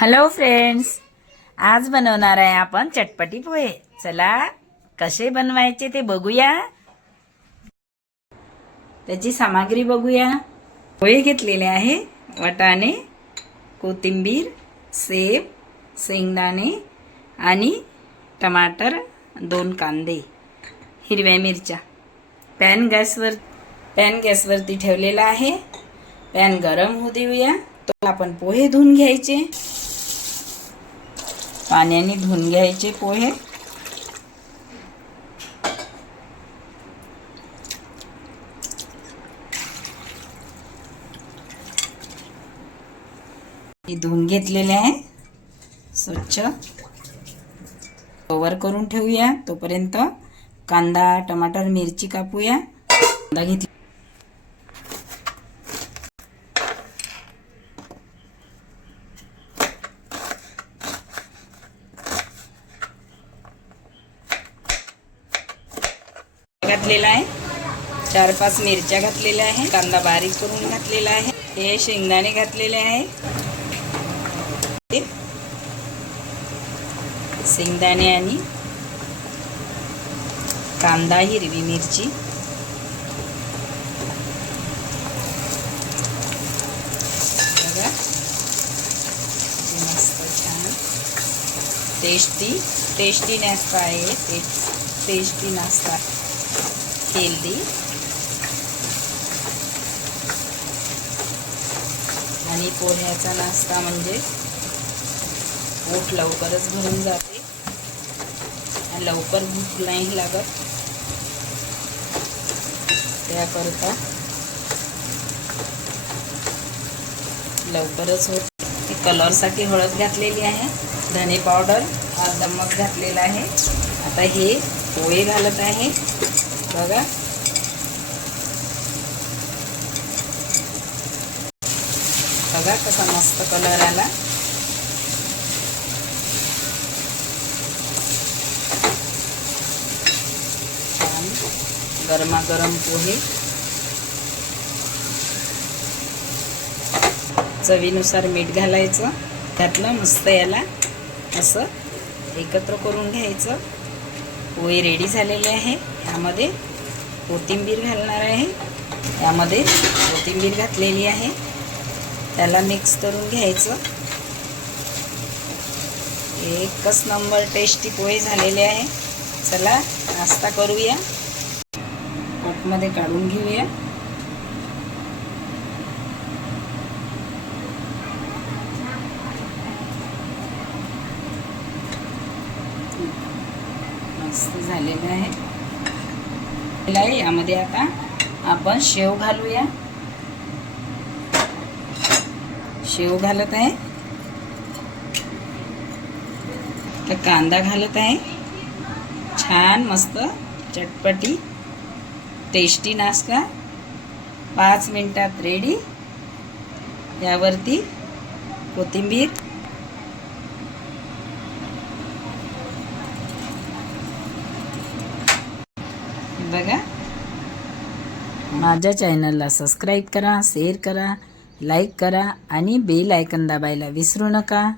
Hello friends आज बनवणार आहे आपण चटपटी पोहे. चला कसे बनवायचे ते बघूया. त्याची सामग्री बघूया. पोहे घेतलेले आहे. वटाणे कोथिंबीर सेब शेंगदाणे आणि टमाटर दोन कांदे हिरव्या मिरच्या. पॅन गॅसवर पॅन गॅसवरती ठेवलेला आहे. पॅन गरम होऊ देऊया. तो आपण पोहे धुवून घ्यायचे. पाण्याने धुवून घ्यायचे पोहे. हे धुवून घेतलेले आहे. स्वच्छ. कवर करून ठेवूया. तोपर्यंत कांदा टमाटर मिरची कापूया. कांदा घेतली घातलेला आहे. चार पाच मिरच्या घातलेल्या बारीक करून घातलेला आहे. हे कांदा, हिरवी मिरची. टेस्टी टेस्टी नाश्ता आहे. टेस्टी नाश्ता. हेल्दी आणि पोह्याचा नाश्ता म्हणजे पोट लवकरच भरून जाते. आणि लवकर भूक नाही लागत. त्याकरता लवकरच होत. कलरसाठी हळद घातलेली आहे. धने पावडर हा दमक घातलेला आहे. आता हे पोहे घालत आहे. बघा. बघा कसा मस्त कलर आला. गरमागरम पोहे. चवीनुसार मीठ घालायचं. त्यातलं मस्त याला असं एकत्र करून घ्यायचं. पोहे रेडी झालेले आहे. यामध्ये कोथिंबीर घालणार आहे. यामध्ये कोथिंबीर घातलेली आहे. त्याला मिक्स करून घ्यायचं. एकच नंबर टेस्टी पोहे झालेले आहे. चला नाश्ता करूया. आतमध्ये काढून घेऊया. मस्त झालेलं आहे. आहे यामध्ये आता आपण शेव घालूया. शेव घालत आहे. तर कांदा घालत आहे. छान मस्त चटपटी टेस्टी नाश्ता. पाच मिनिटात रेडी यावरती कोथिंबीर बघा. माझ्या चॅनलला सबस्क्राईब करा शेअर करा लाईक करा आणि बेल आयकन दाबायला विसरू नका.